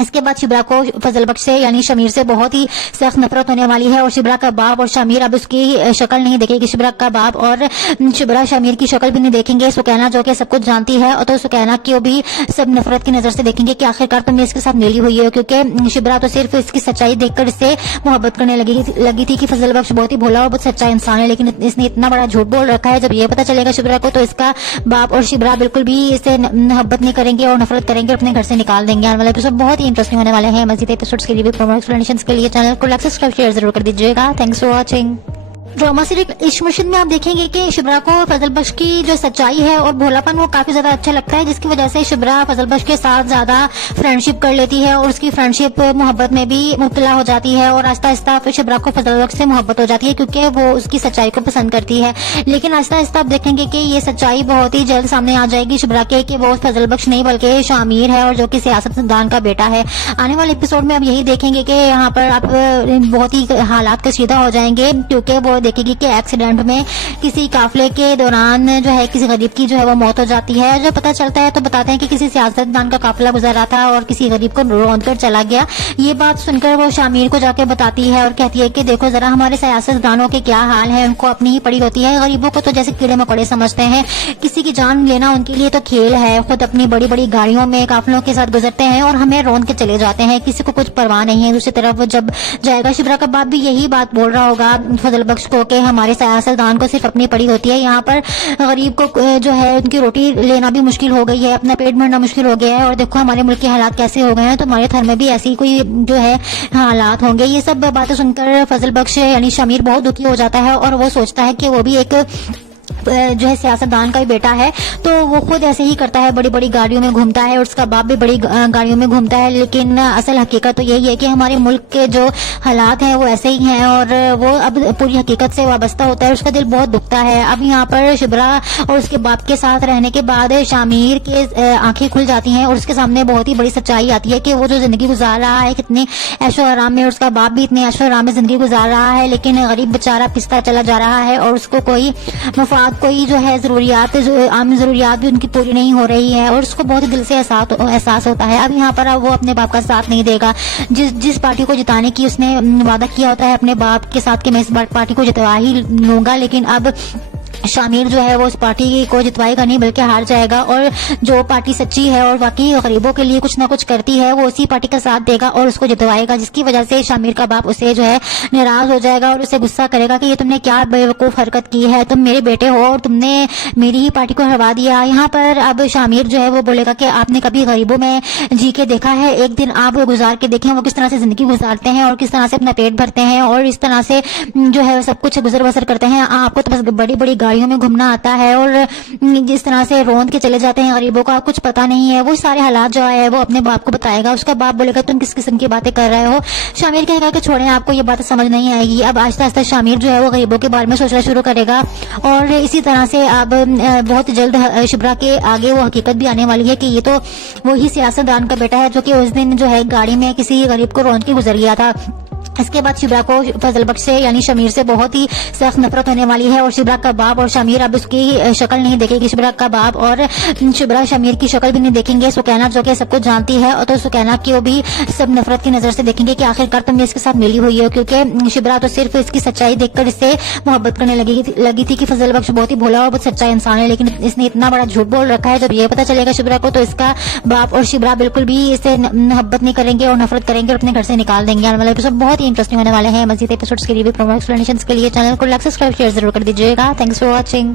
اس کے بعد شبرا کو فضل بخش سے یعنی شمیر سے بہت ہی سخت نفرت ہونے والی ہے اور شبرا کا باپ اور شمیر اب اس کی شکل نہیں دیکھے گی. شبرا کا باپ اور شبرا شمیر کی شکل بھی نہیں دیکھیں گے. سکینہ جو کہ سب کچھ جانتی ہے اور تو سکینہ کو بھی سب نفرت کی نظر سے دیکھیں گے کہ آخرکار تم نے اس کے ساتھ ملی ہوئی ہے, کیونکہ شبرا تو صرف اس کی سچائی دیکھ کر اس سے محبت کرنے لگی تھی کہ فضل بخش بہت ہی بھولا اور بہت سچا انسان ہے, لیکن اس نے اتنا بڑا جھوٹ بول رکھا ہے. جب یہ پتا چلے گا شبرا کو تو اس کا باپ اور شبرا بالکل بھی اس سے محبت نہیں کریں گے اور نفرت کریں گے, اپنے گھر سے نکال دیں گے. آنے والے ایپیسوڈ بہت ہی انٹرسٹنگ ہونے والے ہیں. مزید ایپیسوڈز کے لیے بھی پرومو ایکسپلینیشنز کے لیے چینل کو لائک سبسکرائب شیئر ضرور کر دیجیے گا. Thanks for watching. Drama series Ishq Murshid میں آپ دیکھیں گے کہ شبرا کو فضل بخش کی جو سچائی ہے اور بھولاپن وہ کافی زیادہ اچھا لگتا ہے, جس کی وجہ سے شبرا فضل بخش کے ساتھ زیادہ فرینڈشپ کر لیتی ہے اور اس کی فرینڈشپ محبت میں بھی مبتلا ہو جاتی ہے اور آہستہ آہستہ پھر شبرا کو فضل بخش سے محبت ہو جاتی ہے کیونکہ وہ اس کی سچائی کو پسند کرتی ہے. لیکن آہستہ آہستہ آپ دیکھیں گے کہ یہ سچائی بہت ہی جلد سامنے آ جائے گی شبرا کے کہ وہ فضل بخش نہیں بلکہ شامیر ہے اور جو کہ سیاستدان کا بیٹا ہے. آنے والے ایپیسوڈ میں آپ یہی دیکھیں گے کہ یہاں پر آپ بہت ہی حالات کشیدہ ہو جائیں گے, کیونکہ وہ دیکھے گی کہ ایکسیڈنٹ میں کسی قافلے کے دوران جو ہے کسی غریب کی جو ہے وہ موت ہو جاتی ہے. جو پتہ چلتا ہے تو بتاتے ہیں کہ کسی سیاستدان کا قافلہ گزر رہا تھا اور کسی غریب کو روند کر چلا گیا. یہ بات سن کر وہ شامیر کو جا کے بتاتی ہے اور کہتی ہے کہ دیکھو ذرا ہمارے سیاستدانوں کے کیا حال ہے, ان کو اپنی ہی پڑی ہوتی ہے, غریبوں کو تو جیسے کیڑے مکوڑے سمجھتے ہیں, کسی کی جان لینا ان کے لیے تو کھیل ہے, خود اپنی بڑی بڑی گاڑیوں میں قافلوں کے ساتھ گزرتے ہیں اور ہمیں روند کے چلے جاتے ہیں, کسی کو کچھ پرواہ نہیں ہے. دوسری طرف جب جائے گا شبرا کا باپ بھی یہی بات بول رہا ہوگا فضل بخش کو کہ ہمارے سیاستدان کو صرف اپنی پڑی ہوتی ہے, یہاں پر غریب کو جو ہے ان کی روٹی لینا بھی مشکل ہو گئی ہے, اپنا پیٹ بھرنا مشکل ہو گیا ہے, اور دیکھو ہمارے ملک کے حالات کیسے ہو گئے ہیں, تو ہمارے گھر میں بھی ایسی کوئی جو ہے حالات ہوں گے. یہ سب باتیں سن کر فضل بخش یعنی شمیر بہت دکھی ہو جاتا ہے اور وہ سوچتا ہے کہ وہ بھی ایک جو ہے سیاستدان کا ہی بیٹا ہے, تو وہ خود ایسے ہی کرتا ہے, بڑی بڑی گاڑیوں میں گھومتا ہے اور اس کا باپ بھی بڑی گاڑیوں میں گھومتا ہے. لیکن اصل حقیقت تو یہی ہے کہ ہمارے ملک کے جو حالات ہیں وہ ایسے ہی ہیں اور وہ اب پوری حقیقت سے وابستہ ہوتا ہے, اس کا دل بہت دکھتا ہے. اب یہاں پر شبرا اور اس کے باپ کے ساتھ رہنے کے بعد شامیر کے آنکھیں کھل جاتی ہیں اور اس کے سامنے بہت ہی بڑی سچائی آتی ہے کہ وہ جو زندگی گزار رہا ہے کتنے عیش و آرام میں, اور اس کا باپ بھی اتنے عیش و آرام میں زندگی گزار رہا ہے, لیکن غریب بیچارہ پستا چلا جا رہا ہے اور اس کو کوئی مفاد کوئی جو ہے ضروریات عام ضروریات بھی ان کی پوری نہیں ہو رہی ہے اور اس کو بہت دل سے احساس ہوتا ہے. اب یہاں پر وہ اپنے باپ کا ساتھ نہیں دے گا, جس پارٹی کو جتانے کی اس نے وعدہ کیا ہوتا ہے اپنے باپ کے ساتھ کہ میں اس پارٹی کو جتوا ہی لوں گا, لیکن اب شامیر جو ہے وہ اس پارٹی کو جتوائے گا نہیں بلکہ ہار جائے گا, اور جو پارٹی سچی ہے اور واقعی غریبوں کے لیے کچھ نہ کچھ کرتی ہے وہ اسی پارٹی کا ساتھ دے گا اور اس کو جتوائے گا, جس کی وجہ سے شامیر کا باپ اسے جو ہے ناراض ہو جائے گا اور اسے غصہ کرے گا کہ یہ تم نے کیا بیوقوف حرکت کی ہے, تم میرے بیٹے ہو اور تم نے میری ہی پارٹی کو ہروا دیا. یہاں پر اب شامیر جو ہے وہ بولے گا کہ آپ نے کبھی غریبوں میں جی کے دیکھا ہے, ایک دن آپ گزار کے دیکھیں وہ کس طرح سے زندگی گزارتے ہیں اور کس طرح سے اپنا پیٹ بھرتے ہیں اور اس طرح سے جو ہے سب کچھ گزر بسر کرتے ہیں. آپ کو تو بس بڑی بڑی گاڑیوں میں گھومنا آتا ہے اور جس طرح سے روند کے چلے جاتے ہیں غریبوں کا کچھ پتہ نہیں ہے. وہ سارے حالات جو ہے وہ اپنے باپ کو بتائے گا. اس کا باپ بولے گا تم کس قسم کی باتیں کر رہے ہو. شامیر کہے گا کہ چھوڑیں, آپ کو یہ باتیں سمجھ نہیں آئے گی. اب آہستہ آہستہ شامیر جو ہے وہ غریبوں کے بارے میں سوچنا شروع کرے گا اور اسی طرح سے اب بہت جلد شبرا کے آگے وہ حقیقت بھی آنے والی ہے کہ یہ تو وہی سیاستدان کا بیٹا ہے جو کہ اس دن جو ہے گاڑی میں کسی غریب کو روند کے گزر گیا تھا. اس کے بعد شبرا کو فضل بخش سے یعنی شمیر سے بہت ہی سخت نفرت ہونے والی ہے اور شبرا کا باپ اور شمیر اب اس کی شکل نہیں دیکھے گی. شبرا کا باپ اور شبرا شمیر کی شکل بھی نہیں دیکھیں گے. سکینہ جو کہ سب کچھ جانتی ہے اور تو سکینہ کو بھی سب نفرت کی نظر سے دیکھیں گے کہ آخرکار تم نے اس کے ساتھ ملی ہوئی ہے, کیونکہ شبرا تو صرف اس کی سچائی دیکھ کر اس سے محبت کرنے لگی تھی کہ فضل بخش بہت ہی بھولا اور بہت سچا انسان ہے, لیکن اس نے اتنا بڑا جھوٹ بول رکھا ہے. جب یہ پتا چلے گا شبرا کو تو اس کا باپ اور شبرا بالکل بھی اس سے محبت نہیں کریں گے اور نفرت کریں گے اور اپنے گھر سے نکال دیں گے. آنے والے ایپیسوڈ بہت ہی انٹرسٹنگ ہونے والے ہیں. مزید ایپیسوڈز کے لیے بھی پرومو ایکسپلینیشنز کے لیے چینل کو لائک سبسکرائب شیئر ضرور کر دیجیے گا. Thanks for watching.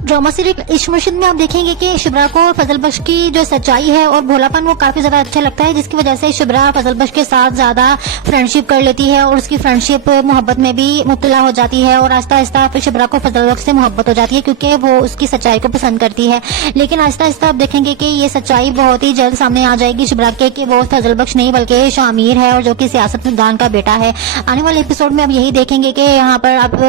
Drama series Ishq Murshid میں آپ دیکھیں گے کہ شبرا کو فضل بخش کی جو سچائی ہے اور بھولاپن وہ کافی زیادہ اچھا لگتا ہے, جس کی وجہ سے شبرا فضل بخش کے ساتھ زیادہ فرینڈشپ کر لیتی ہے اور اس کی فرینڈشپ محبت میں بھی مبتلا ہو جاتی ہے اور آہستہ آہستہ پھر شبرا کو فضل بخش سے محبت ہو جاتی ہے کیونکہ وہ اس کی سچائی کو پسند کرتی ہے. لیکن آہستہ آہستہ آپ دیکھیں گے کہ یہ سچائی بہت ہی جلد سامنے آ جائے گی شبرا کے کہ وہ فضل بخش نہیں بلکہ شامیر ہے اور جو کہ سیاستدان کا بیٹا ہے. آنے والے ایپیسوڈ میں اب یہی دیکھیں گے کہ یہاں پر اب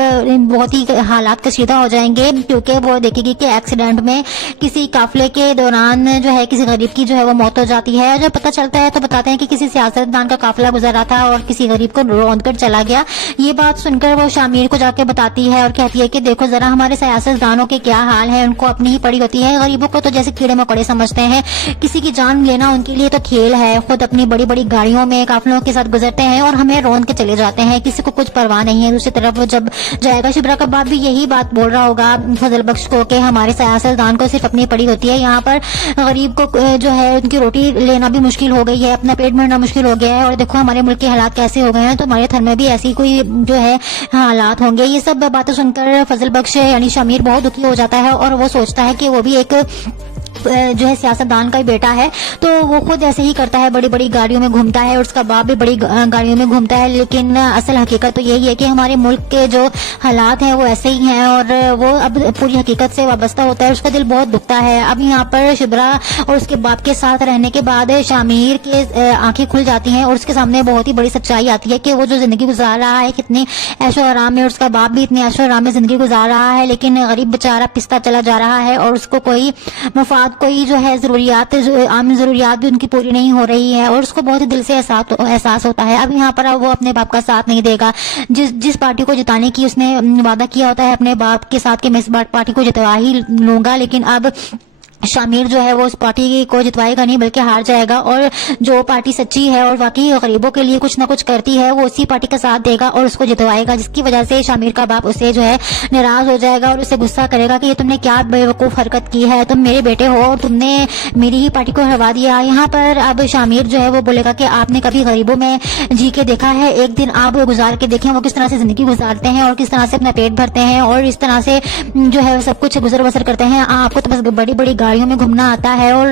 بہت ہی حالات کشیدہ ہو جائیں گے, کیونکہ وہ دیکھے گی کہ ایکسیڈنٹ میں کسی قافلے کے دوران جو ہے کسی غریب کی جو ہے وہ موت ہو جاتی ہے. جب پتہ چلتا ہے تو بتاتے ہیں کہ کسی سیاستدان کا قافلہ گزر رہا تھا اور کسی غریب کو روند کر چلا گیا. یہ بات سن کر وہ شامیر کو جا کے بتاتی ہے اور کہتی ہے کہ دیکھو ذرا ہمارے سیاستدانوں کے کیا حال ہے, ان کو اپنی ہی پڑی ہوتی ہے, غریبوں کو تو جیسے کیڑے مکوڑے سمجھتے ہیں, کسی کی جان لینا ان کے لیے تو کھیل ہے, خود اپنی بڑی بڑی گاڑیوں میں قافلوں کے ساتھ گزرتے ہیں اور ہمیں روند کے چلے جاتے ہیں, کسی کو کچھ پرواہ نہیں ہے. دوسری طرف جب جائے گا شبرا کا باپ بھی یہی بات بول رہا ہوگا فضل بخش کو کہ ہمارے سیاستدان کو صرف اپنی پڑی ہوتی ہے, یہاں پر غریب کو جو ہے ان کی روٹی لینا بھی مشکل ہو گئی ہے, اپنا پیٹ بھرنا مشکل ہو گیا ہے, اور دیکھو ہمارے ملک کے حالات کیسے ہو گئے ہیں, تو ہمارے گھر میں بھی ایسی کوئی جو ہے حالات ہوں گے. یہ سب باتیں سن کر فضل بخش یعنی شامیر بہت دکھی ہو جاتا ہے اور وہ سوچتا ہے کہ وہ بھی ایک جو ہے سیاستدان کا ہی بیٹا ہے, تو وہ خود ایسے ہی کرتا ہے, بڑی بڑی گاڑیوں میں گھومتا ہے اور اس کا باپ بھی بڑی گاڑیوں میں گھومتا ہے. لیکن اصل حقیقت تو یہی ہے کہ ہمارے ملک کے جو حالات ہیں وہ ایسے ہی ہیں اور وہ اب پوری حقیقت سے وابستہ ہوتا ہے, اس کا دل بہت دکھتا ہے. اب یہاں پر شبرا اور اس کے باپ کے ساتھ رہنے کے بعد شامیر کے آنکھیں کھل جاتی ہیں اور اس کے سامنے بہت ہی بڑی سچائی آتی ہے کہ وہ جو زندگی گزار رہا ہے کتنے عیش و آرام میں, اور اس کا باپ بھی اتنے عیش و آرام میں زندگی گزار رہا ہے, لیکن غریب بیچارہ پستا چلا جا رہا ہے اور اس کو کوئی مفاد کوئی جو ہے ضروریات عام ضروریات بھی ان کی پوری نہیں ہو رہی ہے اور اس کو بہت ہی دل سے احساس ہوتا ہے. اب یہاں پر وہ اپنے باپ کا ساتھ نہیں دے گا, جس پارٹی کو جتانے کی اس نے وعدہ کیا ہوتا ہے اپنے باپ کے ساتھ کہ میں اس پارٹی کو جتوا ہی لوں گا, لیکن اب شامیر جو ہے وہ اس پارٹی کو جتوائے گا نہیں بلکہ ہار جائے گا, اور جو پارٹی سچی ہے اور واقعی غریبوں کے لیے کچھ نہ کچھ کرتی ہے وہ اسی پارٹی کا ساتھ دے گا اور اس کو جتوائے گا, جس کی وجہ سے شامیر کا باپ اسے جو ہے ناراض ہو جائے گا اور اسے غصہ کرے گا کہ یہ تم نے کیا بیوقوف حرکت کی ہے, تم میرے بیٹے ہو اور تم نے میری ہی پارٹی کو ہروا دیا. یہاں پر اب شامیر جو ہے وہ بولے گا کہ آپ نے کبھی غریبوں میں جی کے دیکھا ہے, ایک دن آپ گزار کے دیکھیں وہ کس طرح سے زندگی گزارتے ہیں اور کس طرح سے اپنا پیٹ بھرتے ہیں اور اس طرح سے جو ہے سب کچھ گزر بسر کرتے ہیں. آپ کو تو بس بڑی بڑی گاڑیوں میں گھومنا آتا ہے اور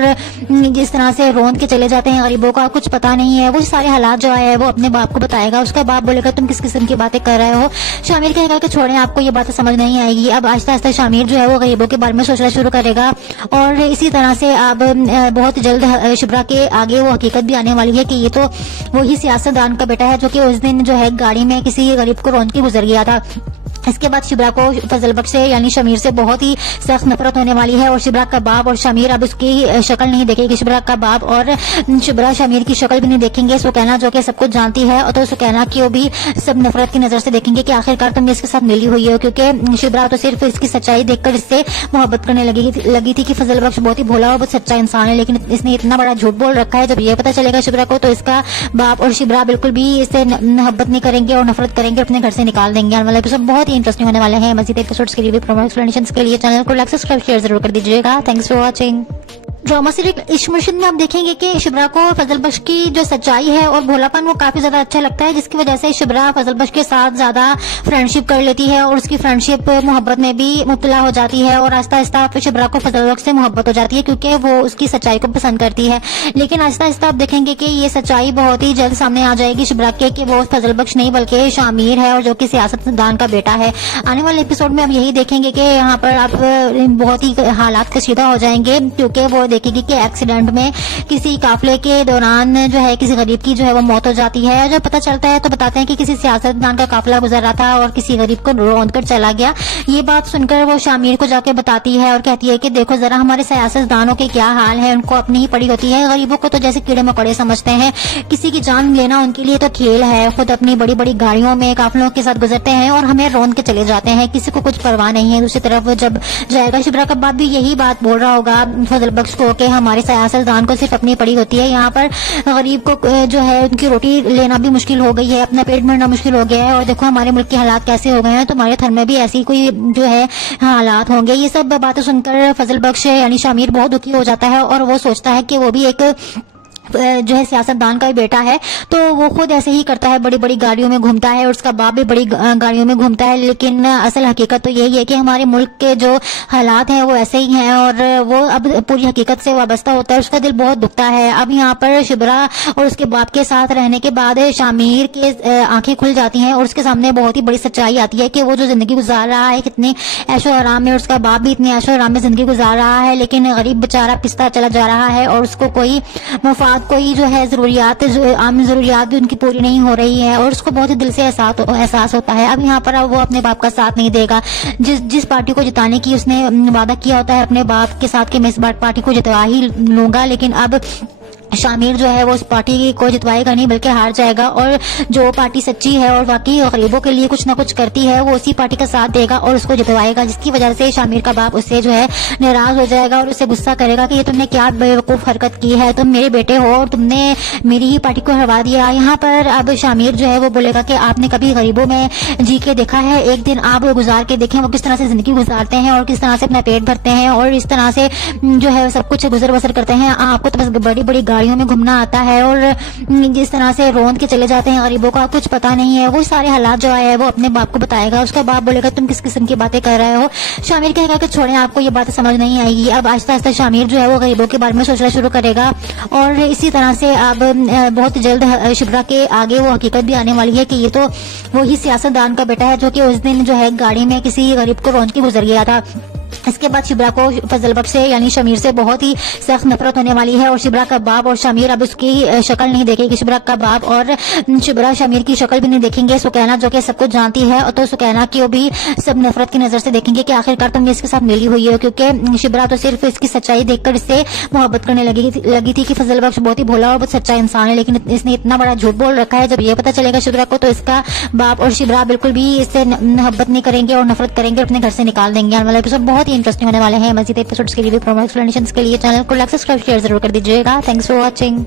جس طرح سے روند کے چلے جاتے ہیں, غریبوں کا کچھ پتا نہیں ہے. وہ سارے حالات جو ہے وہ اپنے باپ کو بتائے گا. اس کا باپ بولے گا تم کس قسم کی باتیں کر رہے ہو. شامیر کہے گا کہ چھوڑیں, آپ کو یہ باتیں سمجھ نہیں آئے گی. اب آہستہ آہستہ شامیر جو ہے وہ غریبوں کے بارے میں سوچنا شروع کرے گا اور اسی طرح سے اب بہت جلد شبرا کے آگے وہ حقیقت بھی آنے والی ہے کہ یہ تو وہی سیاستدان کا بیٹا ہے جو کہ اس دن جو ہے گاڑی میں کسی غریب کو روند کے گزر گیا تھا. اس کے بعد شبرا کو فضل بخش سے یعنی شامیر سے بہت ہی سخت نفرت ہونے والی ہے اور شبرا کا باپ اور شامیر اب اس کی شکل نہیں دیکھے گی. شبرا کا باپ اور شبرا شامیر کی شکل بھی نہیں دیکھیں گے. سکینہ جو کہ سب کچھ جانتی ہے اور تو سکینہ کی بھی سب نفرت کی نظر سے دیکھیں گے کہ آخرکار تم نے اس کے ساتھ ملی ہوئی ہو, کیونکہ شبرا تو صرف اس کی سچائی دیکھ کر اس سے محبت کرنے لگی تھی کہ فضل بخش بہت ہی بھولا اور بہت سچا انسان ہے, لیکن اس نے اتنا بڑا جھوٹ بول رکھا ہے. جب یہ پتا چلے گا شبرا کو تو اس کا باپ اور شبرا بالکل بھی اس سے محبت نہیں کریں گے اور نفرت کریں گے, اپنے گھر سے نکال دیں گے. آنے والے ایپیسوڈ بہت ہی انٹرسٹنگ ہونے والے ہیں. مزید ایپیسوڈز کے لیے پرومو ایکسپلینیشنز کے لیے چینل کو لائک سبسکرائب شیئر ضرور کر دیجیے گا. Thanks for watching. Drama serial Ishq Murshid میں آپ دیکھیں گے کہ شبرا کو فضل بخش کی جو سچائی ہے اور بھولا پن وہ کافی زیادہ اچھا لگتا ہے, جس کی وجہ سے شبرا فضل بخش کے ساتھ زیادہ فرینڈ شپ کر لیتی ہے اور اس کی فرینڈ شپ محبت میں بھی مبتلا ہو جاتی ہے اور آہستہ آہستہ شبرا کو فضل بخش سے محبت ہو جاتی ہے کیونکہ وہ اس کی سچائی کو پسند کرتی ہے. لیکن آہستہ آہستہ آپ دیکھیں گے کہ یہ سچائی بہت ہی جلد سامنے آ جائے گی شبرا کے کہ وہ فضل بخش نہیں بلکہ شامیر ہے اور جو کہ سیاستدان کا بیٹا ہے. آنے والے ایپیسوڈ میں اب یہی دیکھیں گے کہ یہاں پر اب بہت ہی حالات کشیدہ ہو جائیں گے, کیونکہ وہ دیکھے گی کہ ایکسیڈنٹ میں کسی قافلے کے دوران جو ہے کسی غریب کی جو ہے وہ موت ہو جاتی ہے. جب پتہ چلتا ہے تو بتاتے ہیں کہ کسی سیاستدان کا قافلہ گزر رہا تھا اور کسی غریب کو روند کر چلا گیا. یہ بات سن کر وہ شامیر کو جا کے بتاتی ہے اور کہتی ہے کہ دیکھو ذرا ہمارے سیاستدانوں کے کیا حال ہے, ان کو اپنی ہی پڑی ہوتی ہے, غریبوں کو تو جیسے کیڑے مکوڑے سمجھتے ہیں, کسی کی جان لینا ان کے لیے تو کھیل ہے, خود اپنی بڑی بڑی گاڑیوں میں قافلوں کے ساتھ گزرتے ہیں اور ہمیں روند کے چلے جاتے ہیں, کسی کو کچھ پرواہ نہیں ہے. دوسری طرف جب جائے گا شبرا کا باپ بھی یہی بات بول رہا ہوگا فضل بخش کو کہ ہمارے سیاستدان کو صرف اپنی پڑی ہوتی ہے, یہاں پر غریب کو جو ہے ان کی روٹی لینا بھی مشکل ہو گئی ہے, اپنا پیٹ بھرنا مشکل ہو گیا ہے, اور دیکھو ہمارے ملک کے حالات کیسے ہو گئے ہیں, تو ہمارے گھر میں بھی ایسی کوئی جو ہے حالات ہوں گے. یہ سب باتیں سن کر فضل بخش یعنی شامیر بہت دکھی ہو جاتا ہے اور وہ سوچتا ہے کہ وہ بھی ایک جو ہے سیاستدان کا ہی بیٹا ہے, تو وہ خود ایسے ہی کرتا ہے, بڑی بڑی گاڑیوں میں گھومتا ہے اور اس کا باپ بھی بڑی گاڑیوں میں گھومتا ہے. لیکن اصل حقیقت تو یہی ہے کہ ہمارے ملک کے جو حالات ہیں وہ ایسے ہی ہیں اور وہ اب پوری حقیقت سے وابستہ ہوتا ہے, اس کا دل بہت دکھتا ہے. اب یہاں پر شبرا اور اس کے باپ کے ساتھ رہنے کے بعد شامیر کے آنکھیں کھل جاتی ہیں اور اس کے سامنے بہت ہی بڑی سچائی آتی ہے کہ وہ جو زندگی گزار رہا ہے کتنے عیش و آرام میں, اور اس کا باپ بھی اتنے عیش و آرام میں زندگی گزار رہا ہے, لیکن غریب بیچارہ پستا چلا جا رہا ہے اور اس کو کوئی مفاد مفاد کوئی جو ہے ضروریات عام ضروریات بھی ان کی پوری نہیں ہو رہی ہے اور اس کو بہت ہی دل سے احساس ہوتا ہے. اب یہاں پر وہ اپنے باپ کا ساتھ نہیں دے گا. جس پارٹی کو جتانے کی اس نے وعدہ کیا ہوتا ہے اپنے باپ کے ساتھ کہ میں اس پارٹی کو جتوا ہی لوں گا, لیکن اب شامیر جو ہے وہ اس پارٹی کو جتوائے گا نہیں بلکہ ہار جائے گا, اور جو پارٹی سچی ہے اور واقعی غریبوں کے لیے کچھ نہ کچھ کرتی ہے وہ اسی پارٹی کا ساتھ دے گا اور اس کو جتوائے گا, جس کی وجہ سے شامیر کا باپ اس سے جو ہے ناراض ہو جائے گا اور اسے غصہ کرے گا کہ یہ تم نے کیا بیوقوف حرکت کی ہے, تم میرے بیٹے ہو اور تم نے میری ہی پارٹی کو ہروا دیا. یہاں پر اب شامیر جو ہے وہ بولے گا کہ آپ نے کبھی غریبوں میں جی کے دیکھا ہے, ایک دن آپ گزار کے دیکھیں وہ کس طرح سے زندگی گزارتے ہیں اور کس طرح سے اپنا پیٹ بھرتے ہیں اور اس طرح سے جو ہے سب کچھ گزر بسر کرتے ہیں. آپ کو تو بس بڑی بڑی گاڑیوں میں گھومنا آتا ہے اور جس طرح سے روند کے چلے جاتے ہیں غریبوں کا کچھ پتا نہیں ہے. وہ سارے حالات جو ہے وہ اپنے باپ کو بتائے گا. اس کا باپ بولے گا تم کس قسم کی باتیں کر رہے ہو. شامیر کہے گا کہ چھوڑیں, آپ کو یہ بات سمجھ نہیں آئے گی. اب آہستہ آہستہ شامیر جو ہے وہ غریبوں کے بارے میں سوچنا شروع کرے گا اور اسی طرح سے اب بہت جلد شبرا کے آگے وہ حقیقت بھی آنے والی ہے کہ یہ تو وہی سیاستدان کا بیٹا ہے جو کہ اس دن جو ہے گاڑی میں کسی غریب کو رونج کے گزر گیا تھا. اس کے بعد شبرا کو فضل بخش سے یعنی شمیر سے بہت ہی سخت نفرت ہونے والی ہے اور شبرا کا باپ اور شمیر اب اس کی شکل نہیں دیکھے گی. شبرا کا باپ اور شبرا شمیر کی شکل بھی نہیں دیکھیں گے. سکینہ جو کہ سب کچھ جانتی ہے تو سکینہ کی بھی سب نفرت کی نظر سے دیکھیں گے کہ آخرکار تم نے اس کے ساتھ ملی ہوئی ہو, کیونکہ شبرا تو صرف اس کی سچائی دیکھ کر اس سے محبت کرنے لگی تھی کہ فضل بخش بہت ہی بھولا اور بہت سچا انسان ہے, لیکن اس نے اتنا بڑا جھوٹ بول رکھا ہے. جب یہ پتا چلے گا شبرا کو تو اس کا باپ اور شبرا بالکل بھی اس سے محبت نہیں کریں گے اور نفرت کریں گے, اپنے گھر سے نکال دیں گے. آنے والا ایپیسوڈ بہت ہی انٹرسٹنگ ہونے والے ہیں. مزید ایپیسوڈز کے لیے پرومو ایکسپلینیشنز کے لیے چینل کو لائک سبسکرائب شیئر ضرور کر دیجیے گا. Thanks for watching.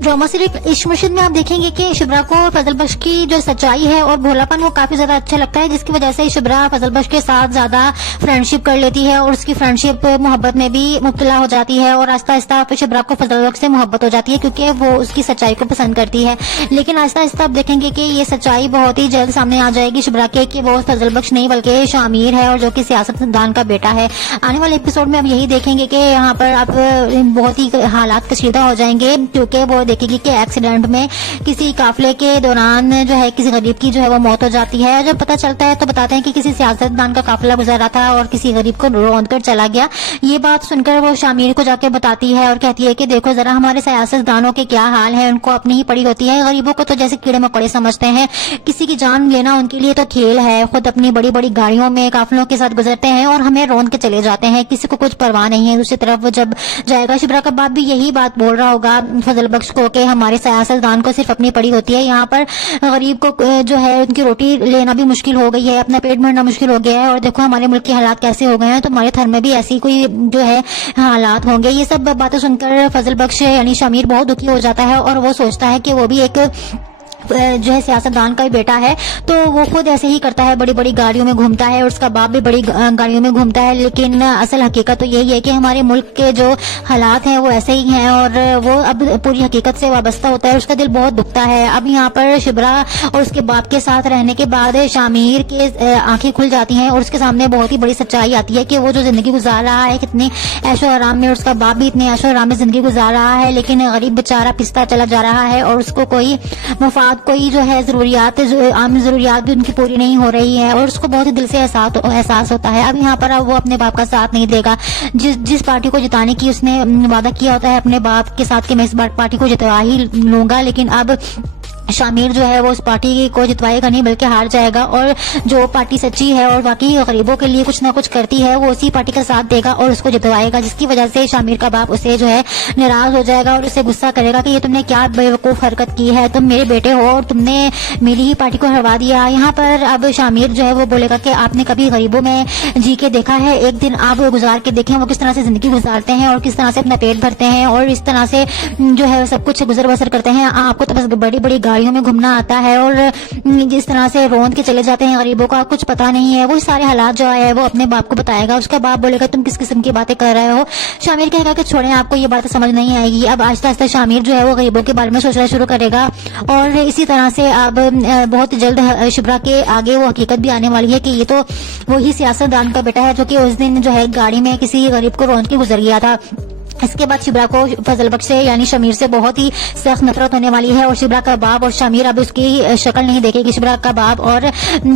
Drama series Ishq Murshid میں آپ دیکھیں گے کہ شبرا کو فضل بخش کی جو سچائی ہے اور بھولاپن وہ کافی زیادہ اچھا لگتا ہے, جس کی وجہ سے شبرا فضل بخش کے ساتھ زیادہ فرینڈشپ کر لیتی ہے اور اس کی فرینڈشپ محبت میں بھی مبتلا ہو جاتی ہے اور آہستہ آہستہ شبرا کو فضل بخش سے محبت ہو جاتی ہے کیونکہ وہ اس کی سچائی کو پسند کرتی ہے. لیکن آہستہ آہستہ آپ دیکھیں گے کہ یہ سچائی بہت ہی جلد سامنے آ جائے گی شبرا کے کہ وہ فضل بخش نہیں بلکہ شامیر ہے اور جو کہ سیاستدان کا بیٹا ہے. آنے والے ایپیسوڈ میں اب یہی دیکھیں گے کہ یہاں پر اب بہت ہی حالات کشیدہ ہو جائیں گے کیونکہ وہ دیکھے گی کہ ایکسیڈنٹ میں کسی قافلے کے دوران جو ہے کسی غریب کی جو ہے وہ موت ہو جاتی ہے. جب پتہ چلتا ہے تو بتاتے ہیں کہ کسی سیاستدان کا قافلہ گزر رہا تھا اور کسی غریب کو روند کر چلا گیا. یہ بات سن کر وہ شامیر کو جا کے بتاتی ہے اور کہتی ہے کہ دیکھو ذرا ہمارے سیاستدانوں کے کیا حال ہے, ان کو اپنی ہی پڑی ہوتی ہے, غریبوں کو تو جیسے کیڑے مکوڑے سمجھتے ہیں, کسی کی جان لینا ان کے لیے تو کھیل ہے, خود اپنی بڑی بڑی گاڑیوں میں قافلوں کے ساتھ گزرتے ہیں اور ہمیں روند کے چلے جاتے ہیں, کسی کو کچھ پرواہ نہیں ہے. دوسری طرف جب جائے گا شبرا کا باپ بھی یہی بات بول رہا ہوگا فضل بخش کو کہ ہمارے سیاستدان کو صرف اپنی پڑی ہوتی ہے, یہاں پر غریب کو جو ہے ان کی روٹی لینا بھی مشکل ہو گئی ہے, اپنا پیٹ بھرنا مشکل ہو گیا ہے, اور دیکھو ہمارے ملک کے حالات کیسے ہو گئے ہیں, تو ہمارے تھر میں بھی ایسی کوئی جو ہے حالات ہوں گے. یہ سب باتیں سن کر فضل بخش یعنی شامیر بہت دکھی ہو جاتا ہے اور وہ سوچتا ہے کہ وہ بھی ایک جو ہے سیاستدان کا بیٹا ہے تو وہ خود ایسے ہی کرتا ہے, بڑی بڑی گاڑیوں میں گھومتا ہے اور اس کا باپ بھی بڑی گاڑیوں میں گھومتا ہے. لیکن اصل حقیقت تو یہی ہے کہ ہمارے ملک کے جو حالات ہیں وہ ایسے ہی ہیں اور وہ اب پوری حقیقت سے وابستہ ہوتا ہے, اس کا دل بہت دکھتا ہے. اب یہاں پر شبرا اور اس کے باپ کے ساتھ رہنے کے بعد شامیر کے آنکھیں کھل جاتی ہیں اور اس کے سامنے بہت ہی بڑی سچائی آتی ہے کہ وہ جو زندگی گزار رہا ہے کتنی عیش و آرام میں, اور اس کا باپ بھی اتنے عیش و آرام میں زندگی گزار رہا ہے, لیکن غریب بیچارہ پستا چلا جا رہا ہے اور اس کو کوئی مفاد کوئی جو ہے ضروریات عام ضروریات بھی ان کی پوری نہیں ہو رہی ہے اور اس کو بہت ہی دل سے احساس ہوتا ہے. اب یہاں پر وہ اپنے باپ کا ساتھ نہیں دے گا. جس پارٹی کو جتانے کی اس نے وعدہ کیا ہوتا ہے اپنے باپ کے ساتھ کہ میں اس پارٹی کو جتوا ہی لوں گا, لیکن اب شامیر جو ہے وہ اس پارٹی کو جتوائے گا نہیں بلکہ ہار جائے گا, اور جو پارٹی سچی ہے اور واقعی غریبوں کے لیے کچھ نہ کچھ کرتی ہے وہ اسی پارٹی کا ساتھ دے گا اور اس کو جتوائے گا, جس کی وجہ سے شامیر کا باپ اسے جو ہے ناراض ہو جائے گا اور اسے غصہ کرے گا کہ یہ تم نے کیا بیوقوف حرکت کی ہے, تم میرے بیٹے ہو اور تم نے میری ہی پارٹی کو ہروا دیا. یہاں پر اب شامیر جو ہے وہ بولے گا کہ آپ نے کبھی غریبوں میں جی کے دیکھا ہے, ایک دن آپ گزار کے دیکھیں وہ کس طرح سے زندگی گزارتے ہیں اور کس طرح سے اپنا پیٹ بھرتے ہیں اور اس طرح سے جو ہے سب کچھ گزر بسر کرتے ہیں. آپ کو تو بس بڑی بڑی گاڑیوں میں گھومنا آتا ہے اور جس طرح سے روند کے چلے جاتے ہیں غریبوں کا کچھ پتا نہیں ہے. وہ سارے حالات جو ہے وہ اپنے باپ کو بتائے گا. اس کا باپ بولے گا تم کس قسم کی باتیں کر رہے ہو. شامیر کہے گا کہ چھوڑیں, آپ کو یہ بات سمجھ نہیں آئے گی. اب آہستہ آہستہ شامیر جو ہے وہ غریبوں کے بارے میں سوچنا شروع کرے گا اور اسی طرح سے اب بہت جلد شبرا کے آگے وہ حقیقت بھی آنے والی ہے کہ یہ تو وہی سیاستدان کا بیٹا ہے جو کہ اس دن جو ہے گاڑی میں کسی غریب کو روند کے گزر گیا تھا. اس کے بعد شبرا کو فضل بخش سے یعنی شمیر سے بہت ہی سخت نفرت ہونے والی ہے اور شبرا کا باپ اور شمیر اب اس کی شکل نہیں دیکھے گی. شبرا کا باپ اور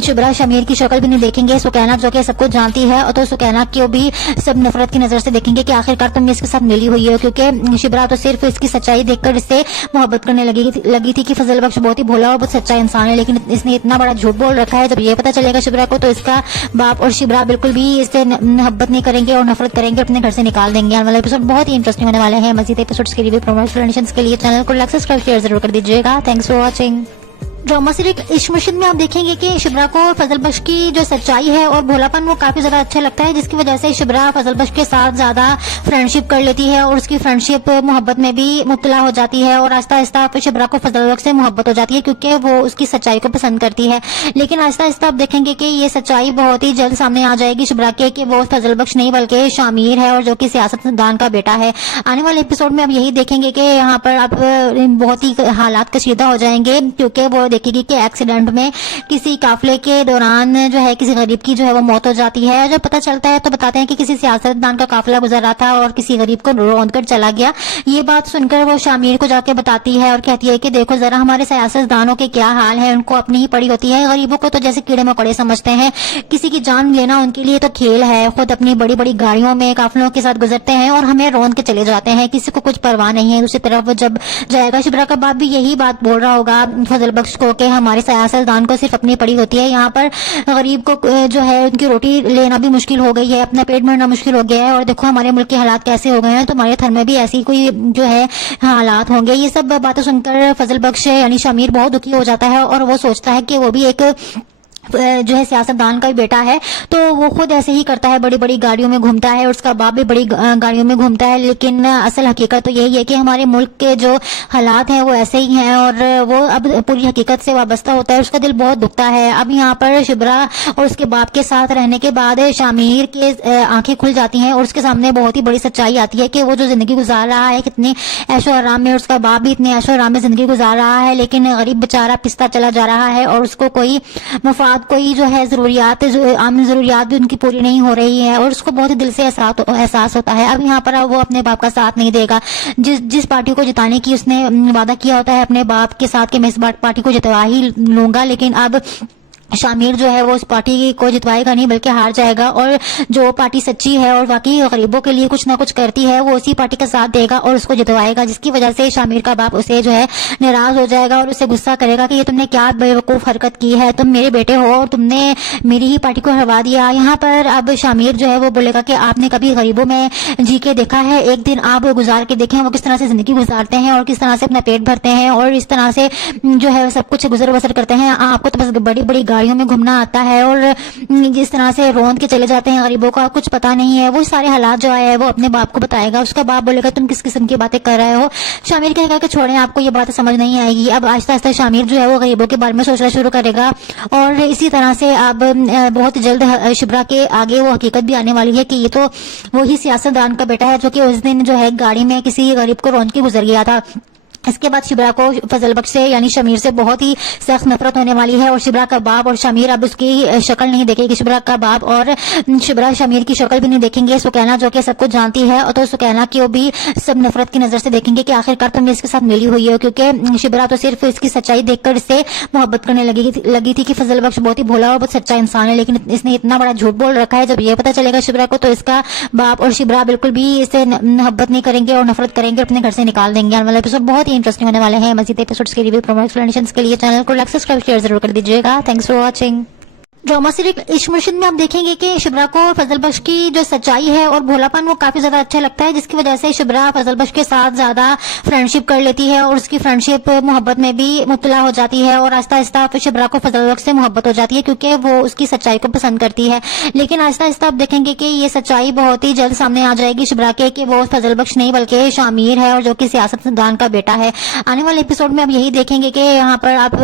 شبرا شمیر کی شکل بھی نہیں دیکھیں گے. سکینہ جو کہ سب کچھ جانتی ہے اور تو سکینہ کو بھی سب نفرت کی نظر سے دیکھیں گے کہ آخرکار تم اس کے ساتھ ملی ہوئی ہو, کیونکہ شبرا تو صرف اس کی سچائی دیکھ کر اس سے محبت کرنے لگی تھی کہ فضل بخش بہت ہی بھولا اور بہت سچا انسان ہے, لیکن اس نے اتنا بڑا جھوٹ بول رکھا ہے. جب یہ پتا چلے گا شبرا کو تو اس کا باپ اور شبرا بالکل بھی اس سے محبت نہیں کریں گے اور نفرت کریں گے, اپنے گھر سے نکال دیں گے. آنے والے ایپیسوڈ بہت ہی انٹرسٹنگ ہونے والے ہیں. مزید ایپیسوڈز کے لیے پروموشنز کے لیے چینل کو لائک سبسکرائب شیئر ضرور کر دیجیے گا. Thanks for watching. Drama series Ishq Murshid میں آپ دیکھیں گے کہ شبرا کو فضل بخش کی جو سچائی ہے اور بھولاپن وہ کافی زیادہ اچھا لگتا ہے, جس کی وجہ سے شبرا فضل بخش کے ساتھ زیادہ فرینڈشپ کر لیتی ہے اور اس کی فرینڈشپ محبت میں بھی مبتلا ہو جاتی ہے اور آہستہ آہستہ شبرا کو فضل بخش سے محبت ہو جاتی ہے کیونکہ وہ اس کی سچائی کو پسند کرتی ہے. لیکن آہستہ آہستہ آپ دیکھیں گے کہ یہ سچائی بہت ہی جلد سامنے آ جائے گی شبرا کے کہ وہ فضل بخش نہیں بلکہ شامیر ہے اور جو کہ سیاست دان کا بیٹا ہے. آنے والے ایپیسوڈ میں اب یہی دیکھیں گے کہ یہاں پر اب بہت ہی حالات کشیدہ ہو جائیں گے کیونکہ وہ دیکھے گی کہ ایکسیڈنٹ میں کسی قافلے کے دوران جو ہے کسی غریب کی جو ہے وہ موت ہو جاتی ہے. جب پتہ چلتا ہے تو بتاتے ہیں کہ کسی سیاست دان کا قافلہ گزر رہا تھا اور کسی غریب کو روند کر چلا گیا. یہ بات سن کر وہ شامیر کو جا کے بتاتی ہے اور کہتی ہے کہ دیکھو ذرا ہمارے سیاست دانوں کے کیا حال ہے, ان کو اپنی ہی پڑی ہوتی ہے, غریبوں کو تو جیسے کیڑے مکوڑے سمجھتے ہیں, کسی کی جان لینا ان کے لیے تو کھیل ہے, خود اپنی بڑی بڑی گاڑیوں میں قافلوں کے ساتھ گزرتے ہیں اور ہمیں روند کے چلے جاتے ہیں, کسی کو کچھ پرواہ نہیں ہے. دوسری طرف جب جائے گا شبرا کا باپ بھی یہی بات بول رہا ہوگا فضل بخش کو کہ ہمارے سیاست دان کو صرف اپنی پڑی ہوتی ہے, یہاں پر غریب کو جو ہے ان کی روٹی لینا بھی مشکل ہو گئی ہے, اپنا پیٹ بھرنا مشکل ہو گیا ہے, اور دیکھو ہمارے ملک کے حالات کیسے ہو گئے ہیں, تمہارے گھر میں بھی ایسی کوئی جو ہے حالات ہوں گے. یہ سب باتیں سن کر فضل بخش یعنی شمیر بہت دکھی ہو جاتا ہے اور وہ سوچتا ہے کہ وہ بھی ایک جو ہے سیاست دان کا ہی بیٹا ہے, تو وہ خود ایسے ہی کرتا ہے, بڑی بڑی گاڑیوں میں گھومتا ہے اور اس کا باپ بھی بڑی گاڑیوں میں گھومتا ہے. لیکن اصل حقیقت تو یہی ہے کہ ہمارے ملک کے جو حالات ہیں وہ ایسے ہی ہیں اور وہ اب پوری حقیقت سے وابستہ ہوتا ہے, اس کا دل بہت دکھتا ہے. اب یہاں پر شبرا اور اس کے باپ کے ساتھ رہنے کے بعد شامیر کے آنکھیں کھل جاتی ہیں اور اس کے سامنے بہت ہی بڑی سچائی آتی ہے کہ وہ جو زندگی گزار رہا ہے کتنے عیش و آرام میں, اس کا باپ بھی اتنے عیش و آرام میں زندگی گزار رہا ہے, لیکن غریب بیچارہ پستا چلا جا رہا ہے اور اس کو کوئی مفاد کوئی جو ہے ضروریات عام ضروریات بھی ان کی پوری نہیں ہو رہی ہے اور اس کو بہت دل سے احساس ہوتا ہے. اب یہاں پر وہ اپنے باپ کا ساتھ نہیں دے گا, جس پارٹی کو جتانے کی اس نے وعدہ کیا ہوتا ہے اپنے باپ کے ساتھ کہ میں اس پارٹی کو جتوا ہی لوں گا, لیکن اب شامیر جو ہے وہ اس پارٹی کو جتوائے گا نہیں بلکہ ہار جائے گا, اور جو پارٹی سچی ہے اور واقعی غریبوں کے لیے کچھ نہ کچھ کرتی ہے وہ اسی پارٹی کا ساتھ دے گا اور اس کو جتوائے گا, جس کی وجہ سے شامیر کا باپ اسے جو ہے ناراض ہو جائے گا اور اسے غصہ کرے گا کہ یہ تم نے کیا بیوقوف حرکت کی ہے, تم میرے بیٹے ہو اور تم نے میری ہی پارٹی کو ہروا دیا. یہاں پر اب شامیر جو ہے وہ بولے گا کہ آپ نے کبھی غریبوں میں جی کے دیکھا ہے, ایک دن آپ گزار کے دیکھیں وہ کس طرح سے زندگی گزارتے ہیں اور کس طرح سے اپنا پیٹ بھرتے ہیں اور اس طرح سے جو ہے سب کچھ گزر بسر کرتے ہیں. آپ کو تو بس بڑی بڑی گاڑیوں میں گھومنا آتا ہے اور جس طرح سے روند کے چلے جاتے ہیں غریبوں کا کچھ پتا نہیں ہے. وہ سارے حالات جو ہے وہ اپنے باپ کو بتائے گا. اس کا باپ بولے گا تم کس قسم کی باتیں کر رہے ہو. شامیر کہے گا کہ چھوڑیں, آپ کو یہ بات سمجھ نہیں آئے گی. اب آہستہ آہستہ شامیر جو ہے وہ غریبوں کے بارے میں سوچنا شروع کرے گا اور اسی طرح سے اب بہت جلد شبرا کے آگے وہ حقیقت بھی آنے والی ہے کہ یہ تو وہی سیاست دان کا بیٹا ہے جو کہ اس دن جو ہے گاڑی میں کسی غریب کو روند کے گزر گیا تھا. اس کے بعد شبرا کو فضل بخش سے یعنی شمیر سے بہت ہی سخت نفرت ہونے والی ہے اور شبرا کا باپ اور شمیر اب اس کی شکل نہیں دیکھے گی. شبرا کا باپ اور شبرا شمیر کی شکل بھی نہیں دیکھیں گے. سکینہ جو کہ سب کچھ جانتی ہے اور تو سکینہ کو بھی سب نفرت کی نظر سے دیکھیں گے کہ آخرکار تم اس کے ساتھ ملی ہوئی ہو, کیونکہ شبرا تو صرف اس کی سچائی دیکھ کر اس سے محبت کرنے لگی تھی کہ فضل بخش بہت ہی بھولا اور بہت سچا انسان ہے, لیکن اس نے اتنا بڑا جھوٹ بول رکھا ہے. جب یہ پتا چلے گا شبرا کو تو اس کا باپ اور شبرا بالکل بھی اس سے محبت نہیں کریں گے اور نفرت کریں گے, اپنے گھر سے نکال دیں گے. آنے والے ایپیسوڈ بہت ہی انٹرسٹنگ ہونے والے ہیں. مزید ایپیسوڈز کے لیے پروموشنز کے لیے چینل کو لائک سبسکرائب شیئر ضرور کر دیجیے گا. Thanks for watching. Drama series Ishq Murshid میں آپ دیکھیں گے کہ شبرا کو فضل بخش کی جو سچائی ہے اور بھولاپن وہ کافی زیادہ اچھا لگتا ہے, جس کی وجہ سے شبرا فضل بخش کے ساتھ زیادہ فرینڈشپ کر لیتی ہے اور اس کی فرینڈشپ محبت میں بھی مبتلا ہو جاتی ہے اور آہستہ آہستہ شبرا کو فضل بخش سے محبت ہو جاتی ہے کیونکہ وہ اس کی سچائی کو پسند کرتی ہے. لیکن آہستہ آہستہ آپ دیکھیں گے کہ یہ سچائی بہت ہی جلد سامنے آ جائے گی شبرا کے کہ وہ فضل بخش نہیں بلکہ شامیر ہے اور جو کہ سیاست دان کا بیٹا ہے. آنے والے ایپیسوڈ میں اب یہی دیکھیں گے کہ یہاں پر اب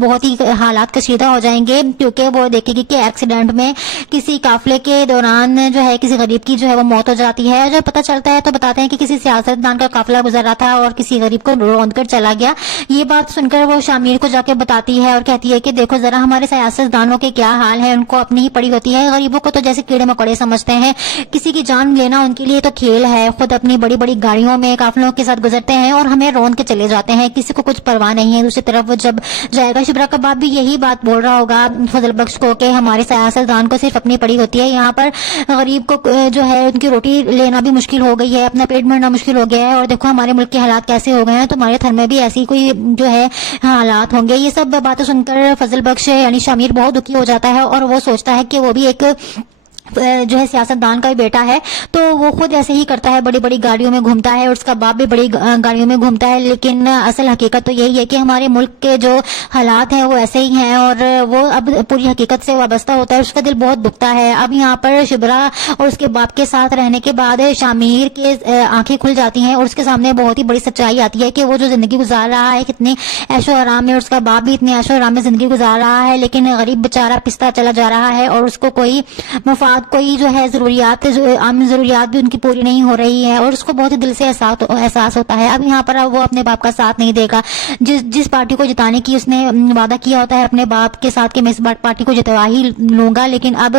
بہت ہی حالات کشیدہ ہو جائیں گے کیونکہ وہ دیکھے گی کہ ایکسیڈنٹ میں کسی قافلے کے دوران جو ہے کسی غریب کی جو ہے وہ موت ہو جاتی ہے. جب پتہ چلتا ہے تو بتاتے ہیں کہ کسی سیاستدان کا قافلہ گزر رہا تھا اور کسی غریب کو روند کر چلا گیا. یہ بات سن کر وہ شامیر کو جا کے بتاتی ہے اور کہتی ہے کہ دیکھو ذرا ہمارے سیاستدانوں کے کیا حال ہے, ان کو اپنی ہی پڑی ہوتی ہے, غریبوں کو تو جیسے کیڑے مکوڑے سمجھتے ہیں, کسی کی جان لینا ان کے لیے تو کھیل ہے, خود اپنی بڑی بڑی گاڑیوں میں قافلوں کے ساتھ گزرتے ہیں اور ہمیں روند کے چلے جاتے ہیں, کسی کو کچھ پرواہ نہیں ہے. دوسری طرف وہ جب جائے گا شبرا کا باپ بھی یہی بات بول رہا ہوگا فضل بخش کو کہ ہمارے سیاستدان کو صرف اپنی پڑی ہوتی ہے, یہاں پر غریب کو جو ہے ان کی روٹی لینا بھی مشکل ہو گئی ہے, اپنا پیٹ بھرنا مشکل ہو گیا ہے, اور دیکھو ہمارے ملک کے حالات کیسے ہو گئے ہیں, تمہارے گھر میں بھی ایسی کوئی جو ہے حالات ہوں گے. یہ سب باتیں سن کر فضل بخش یعنی شامیر بہت دکھی ہو جاتا ہے اور وہ سوچتا ہے کہ وہ بھی ایک جو ہے سیاستدان کا ہی بیٹا ہے, تو وہ خود ایسے ہی کرتا ہے, بڑی بڑی گاڑیوں میں گھومتا ہے اور اس کا باپ بھی بڑی گاڑیوں میں گھومتا ہے. لیکن اصل حقیقت تو یہی ہے کہ ہمارے ملک کے جو حالات ہیں وہ ایسے ہی ہیں اور وہ اب پوری حقیقت سے وابستہ ہوتا ہے, اس کا دل بہت دکھتا ہے. اب یہاں پر شبرا اور اس کے باپ کے ساتھ رہنے کے بعد شامیر کے آنکھیں کھل جاتی ہیں اور اس کے سامنے بہت ہی بڑی سچائی آتی ہے کہ وہ جو زندگی گزار رہا ہے کتنے عیش و آرام میں, اور اس کا باپ بھی اتنے عیش و آرام میں زندگی گزار رہا ہے, لیکن غریب بیچارہ پستا چلا جا رہا ہے اور اس کو کوئی مفاد, کوئی جو ہے ضروریات, عام ضروریات بھی ان کی پوری نہیں ہو رہی ہے اور اس کو بہت ہی دل سے احساس ہوتا ہے. اب یہاں پر وہ اپنے باپ کا ساتھ نہیں دے گا, جس پارٹی کو جتانے کی اس نے وعدہ کیا ہوتا ہے اپنے باپ کے ساتھ کہ میں اس پارٹی کو جتوا ہی لوں گا, لیکن اب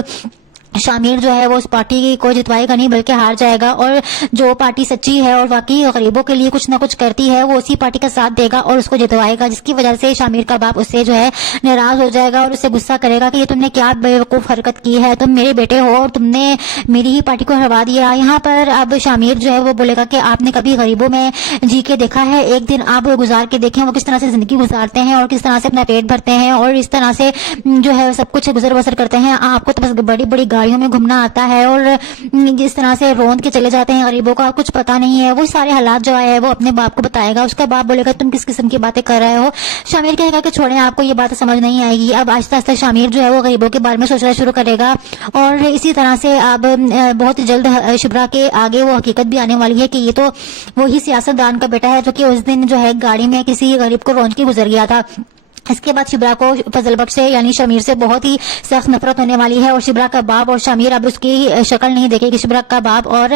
شامیر جو ہے وہ اس پارٹی کو جتوائے گا نہیں بلکہ ہار جائے گا, اور جو پارٹی سچی ہے اور واقعی غریبوں کے لیے کچھ نہ کچھ کرتی ہے وہ اسی پارٹی کا ساتھ دے گا اور اس کو جتوائے گا, جس کی وجہ سے شامیر کا باپ اس سے جو ہے ناراض ہو جائے گا اور اس سے غصہ کرے گا کہ یہ تم نے کیا بیوقوف حرکت کی ہے, تم میرے بیٹے ہو اور تم نے میری ہی پارٹی کو ہروا دیا. یہاں پر اب شامیر جو ہے وہ بولے گا کہ آپ نے کبھی غریبوں میں جی کے دیکھا ہے, ایک دن آپ گزار کے دیکھیں وہ کس طرح سے زندگی گزارتے ہیں اور کس طرح سے اپنا پیٹ بھرتے ہیں اور اس طرح سے جو ہے سب کچھ گزر بسر کرتے ہیں. آپ کو تو بس بڑی بڑی گاڑیوں میں گھومنا آتا ہے اور جس طرح سے روند کے چلے جاتے ہیں غریبوں کا کچھ پتا نہیں ہے. وہ سارے حالات جو ہے وہ اپنے باپ کو بتائے گا. اس کا باپ بولے گا تم کس قسم کی باتیں کر رہے ہو. شامیر کہے گا کہ چھوڑیں, آپ کو یہ بات سمجھ نہیں آئے گی. اب آہستہ آہستہ شامیر جو ہے وہ غریبوں کے بارے میں سوچنا شروع کرے گا اور اسی طرح سے اب بہت جلد شبرا کے آگے وہ حقیقت بھی آنے والی ہے کہ یہ تو وہی سیاستدان کا بیٹا ہے جو کہ اس دن جو ہے گاڑی میں کسی غریب کو روند کے گزر گیا تھا. اس کے بعد شبرا کو فضل بخش سے یعنی شامیر سے بہت ہی سخت نفرت ہونے والی ہے اور شبرا کا باپ اور شامیر اب اس کی شکل نہیں دیکھے گی. شبرا کا باپ اور